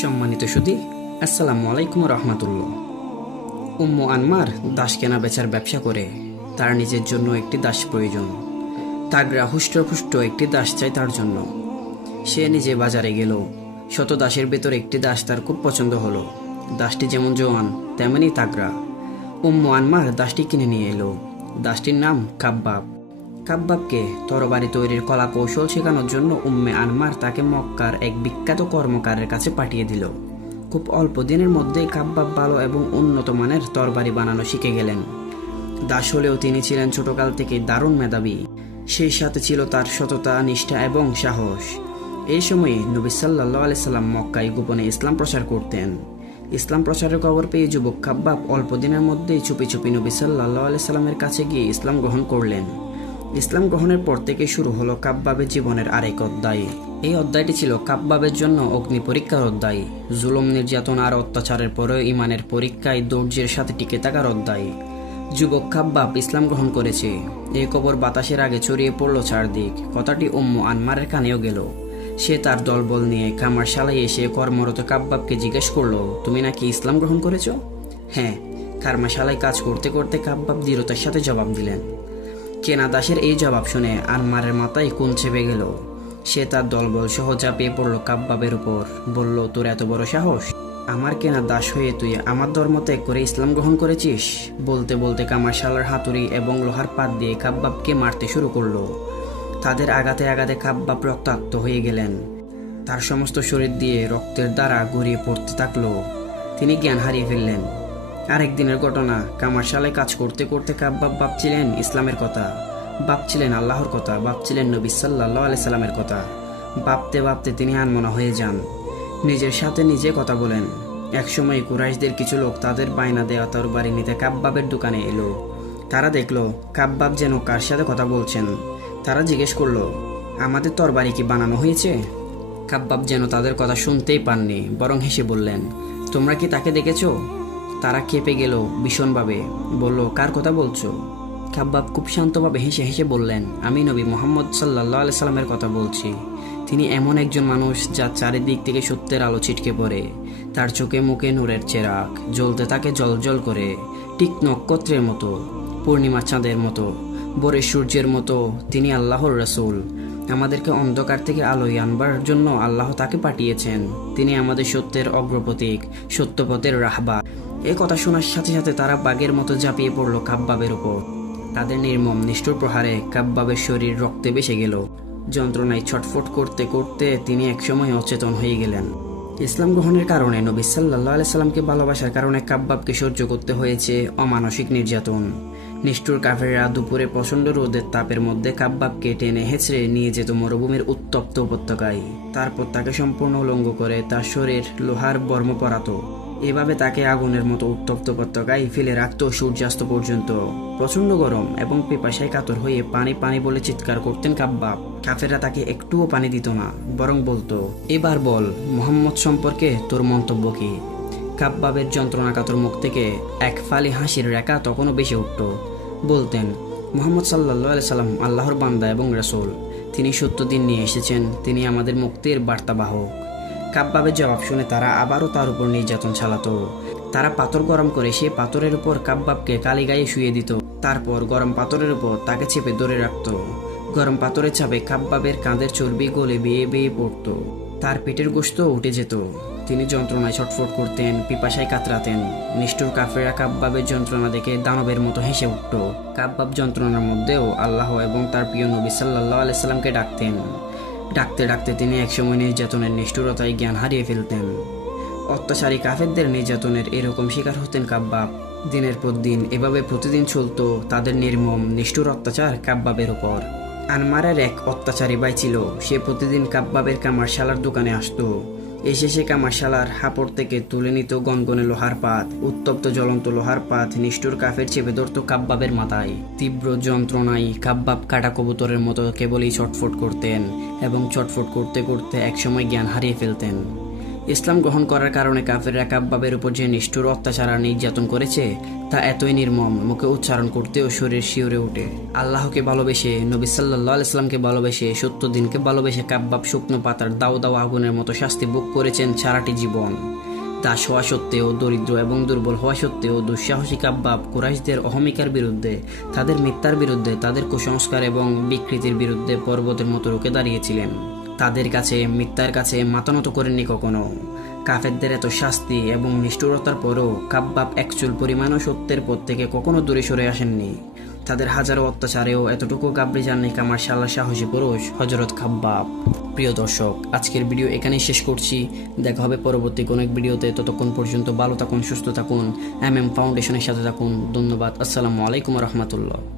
সম্মানিত সুধী, আসসালামু আলাইকুম রহমতুল্লাহ। উম্মু আনমার দাস কেনা বেচার ব্যবসা করে। তার নিজের জন্য একটি দাস প্রয়োজন। তাগড়া হুষ্টপুষ্ট একটি দাস চাই তার জন্য। সে নিজে বাজারে গেল। শত দাসের ভেতর একটি দাস তার খুব পছন্দ হলো। দাসটি যেমন জোয়ান তেমনি তাগড়া। উম্মু আনমার দাসটি কিনে নিয়ে এলো। দাসটির নাম কাব্বাব। কাব্বাবকে তরবারি তৈরির কলা কৌশল শেখানোর জন্য উম্মে আনমার তাকে মক্কার এক বিখ্যাত কর্মকারের কাছে পাঠিয়ে দিল। খুব অল্প দিনের মধ্যেই কাব্বাব ভালো এবং উন্নত মানের তরবারি বানানো শিখে গেলেন। দাস হলেও তিনি ছিলেন ছোটকাল থেকে দারুণ মেধাবী। সেই সাথে ছিল তার সততা, নিষ্ঠা এবং সাহস। এই সময়ে নবী সাল্লাল্লাহু আলাইহি সাল্লাম মক্কায় গোপনে ইসলাম প্রচার করতেন। ইসলাম প্রচারের খবর পেয়ে যুবক কাব্বাব অল্প দিনের মধ্যেই চুপি চুপি নবী সাল্লাল্লাহু আলাইহি সাল্লামের কাছে গিয়ে ইসলাম গ্রহণ করলেন। ইসলাম গ্রহণের পর থেকে শুরু হলো কাব্বাবের জীবনের আরেক অধ্যায়। এই অধ্যায়টি ছিল কাব্বাবের জন্য অগ্নি পরীক্ষার অধ্যায়। জুলুম, নির্যাতন আর অত্যাচারের পরেও ইমানের পরীক্ষায় ধৈর্যের সাথে টিকে থাকার অধ্যায়। যুবক কাব্বাব ইসলাম গ্রহণ করেছে, এই খবর বাতাসের আগে ছড়িয়ে পড়ল চারদিক। কথাটি উম্মু আনমারের কানেও গেল। সে তার দলবল নিয়ে খামারশালায় এসে কর্মরত কাব্বাবকে জিজ্ঞেস করলো, তুমি নাকি ইসলাম গ্রহণ করেছ? হ্যাঁ। খামারশালায় কাজ করতে করতে কাব্বাব দৃঢ়তার সাথে জবাব দিলেন। কেনা দাসের এই জবাব শুনে আনমারের মাথায় খুন চেপে গেল। সে তার দলবল সহ ঝাঁপিয়ে পড়ল কাব্বাবের উপর। বলল, তোর এত বড় সাহস? আমার কেনা দাস হয়ে তুই আমার ধর্ম ত্যাগ করে ইসলাম গ্রহণ করেছিস? বলতে বলতে কামারশালার হাতুড়ি এবং লোহার পাত দিয়ে কাব্বাবকে মারতে শুরু করলো। তাদের আঘাতে আঘাতে কাব্বাব রক্তাক্ত হয়ে গেলেন। তার সমস্ত শরীর দিয়ে রক্তের দ্বারা গড়িয়ে পড়তে থাকলো। তিনি জ্ঞান হারিয়ে ফেললেন। আরেক দিনের ঘটনা। কামারশালায় কাজ করতে করতে কাব্বাব ভাবছিলেন ইসলামের কথা, ভাবছিলেন আল্লাহর কথা, ভাবছিলেন নবী সাল্লাল্লাহু আলাইহি সাল্লামের কথা। ভাবতে ভাবতে তিনি আনমনা হয়ে যান। নিজের সাথে নিজে কথা বলেন। একসময় কুরাইশদের কিছু লোক তাদের বায়না দেওয়া তরবারি নিতে কাব্বাবের দোকানে এলো। তারা দেখলো কাব্বাব যেন কার সাথে কথা বলছেন। তারা জিজ্ঞেস করলো, আমাদের তরবারি কি বানানো হয়েছে? কাব্বাব যেন তাদের কথা শুনতেই পাননি, বরং হেসে বললেন, তোমরা কি তাকে দেখেছো? তারা কেঁপে গেল ভীষণভাবে। বলল, কার কথা বলছো? কাব্বাব খুব শান্তভাবে হেসে হেসে বললেন, আমি নবী মুহাম্মদ সাল্লাল্লাহু আলাইহি সাল্লামের কথা বলছি। তিনি এমন একজন মানুষ যার চারিদিক থেকে সত্যের আলো ছিটকে পড়ে। তার চোখে মুখে নূরের চেরাগ জ্বলতে থাকে জলজল করে, ঠিক নক্ষত্রের মতো, পূর্ণিমা চাঁদের মতো, ভোরের সূর্যের মতো। তিনি আল্লাহর রাসূল। আমাদেরকে অন্ধকার থেকে আলোয় আনবার জন্য আল্লাহ তাকে পাঠিয়েছেন। তিনি আমাদের সত্যের অগ্রপথিক, সত্যপথের রাহবার। এই কথা শোনার সাথে সাথে তারা বাঘের মতো ঝাঁপিয়ে পড়ল কাব্বাবের উপর। তাদের নির্মম নিষ্ঠুর প্রহারে কাব্বাবের শরীর রক্তে ভেসে গেল। যন্ত্রণায় ছটফট করতে করতে তিনি একসময় অচেতন হয়ে গেলেন। ইসলাম গ্রহণের কারণে, নবী সাল্লাল্লাহু আলাইহি সাল্লামকে ভালোবাসার কারণে কাব্বাবকে সহ্য করতে হয়েছে অমানসিক নির্যাতন। নিষ্ঠুর কাফেররা দুপুরে প্রচণ্ড রোদের তাপের মধ্যে কাব্বাবকে টেনে হেঁচড়ে নিয়ে যেত মরুভূমির উত্তপ্ত উপত্যকায়। তারপর তাকে সম্পূর্ণ উলঙ্গ করে তার শরীর লোহার বর্ম পরাতো। এভাবে তাকে আগুনের মতো উত্তপ্ত উপত্যকায় ফেলে রাখত সূর্যাস্ত পর্যন্ত। প্রচন্ড গরম এবং পিপাসায় কাতর হয়ে পানি পানি বলে চিৎকার করতেন কাব্বাব। কাফেররা তাকে একটুও পানি দিত না, বরং বলতো, এবার বল মুহাম্মদ সম্পর্কে তোর মন্তব্য কি? কাব্বাবের যন্ত্রণাকাতর মুখ থেকে এক ফালি হাসির রেখা তখনও বেশি উঠত। বলতেন, মুহাম্মদ সাল্লাল্লাহু আলাইহি সাল্লাম আল্লাহর বান্দা এবং রাসূল। তিনি সত্য দিন নিয়ে এসেছেন। তিনি আমাদের মুক্তির বার্তাবাহক। কাব্বাবের জবাব শুনে তারা আবারও তার উপর নির্যাতন চালাতো। তারা পাথর গরম করে সে পাথরের উপর কাব্বাবকে কালি গায়ে শুয়ে দিত। তারপর গরম পাথরের উপর তাকে চেপে ধরে রাখত। গরম পাথরের চাপে কাব্বাবের কাঁধের চর্বি গলে বেয়ে বেয়ে পড়ত। তার পেটের গোশত উঠে যেত। তিনি যন্ত্রণায় ছটফট করতেন, পিপাসায় কাতরাতেন। নিষ্ঠুর কাফেররা কাব্বাবের যন্ত্রণা দেখে দানবের মতো হেসে উঠত। কাব্বাব যন্ত্রণার মধ্যেও আল্লাহ এবং তার প্রিয় নবী সাল্লাল্লাহু আলাইহি সাল্লামকে ডাকতেন। ডাকতে ডাকতে তিনি একসময় নির্যাতনের নিষ্ঠুরতায় জ্ঞান হারিয়ে ফেলতেন। অত্যাচারী কাফেরদের নির্যাতনের এরকম শিকার হতেন কাব্বাব। দিনের পর দিন এভাবে প্রতিদিন চলত তাদের নির্মম নিষ্ঠুর অত্যাচার কাব্বাবের উপর। আনমারের এক অত্যাচারী ভাই ছিল। সে প্রতিদিন কাব্বাবের কামারশালার দোকানে আসতো। এসে সে কামারশালার হাপড় থেকে তুলে নিত গনগনে লোহার পাত। উত্তপ্ত জ্বলন্ত লোহার পাত নিষ্ঠুর কাফের চেপে ধরত কাব্বাবের মাথায়। তীব্র যন্ত্রণায় কাব্বাব কাটা কবুতরের মতো কেবলই ছটফট করতেন এবং ছটফট করতে করতে একসময় জ্ঞান হারিয়ে ফেলতেন। ইসলাম গ্রহণ করার কারণে কাফেররা কাব্বাবের উপর যে নিষ্ঠুর অত্যাচার আর নির্যাতন করেছে তা এতই নির্মম, মুখে উচ্চারণ করতেও শরীর শিউরে ওঠে। আল্লাহকে ভালোবেসে, নবী সাল্লাল্লাহু আলাইহি সাল্লামকে ভালোবেসে, 70 দিনকে ভালোবেসে কাব্বাব শুকনো পাতার দাও দাও আগুনের মতো শাস্তি ভোগ করেছেন সারাটি জীবন। দাস হওয়া সত্ত্বেও, দরিদ্র এবং দুর্বল হওয়া সত্ত্বেও দুঃসাহসী কাব্বাব কুরাইশদের অহমিকার বিরুদ্ধে, তাদের মিথ্যার বিরুদ্ধে, তাদের কুসংস্কার এবং বিকৃতির বিরুদ্ধে পর্বতের মতো রুখে দাঁড়িয়েছিলেন। তাদের কাছে, মিথ্যার কাছে মাথা নত করেননি কখনো। কাফেরদের এত শাস্তি এবং নিষ্ঠুরতার পরও কাব্বাব একচুল পরিমাণও সত্যের পথ থেকে কখনো দূরে সরে আসেননি। তাদের হাজারো অত্যাচারেও এতটুকু গাবড়ে যাননি কামারশাল্লা সাহসী পুরুষ হযরত খাব্বাব। প্রিয় দর্শক, আজকের ভিডিও এখানেই শেষ করছি। দেখা হবে পরবর্তী কোনো এক ভিডিওতে। ততক্ষণ পর্যন্ত ভালো থাকুন, সুস্থ থাকুন, MM ফাউন্ডেশনের সাথে থাকুন। ধন্যবাদ। আসসালামু আলাইকুম রহমতুল্লাহ।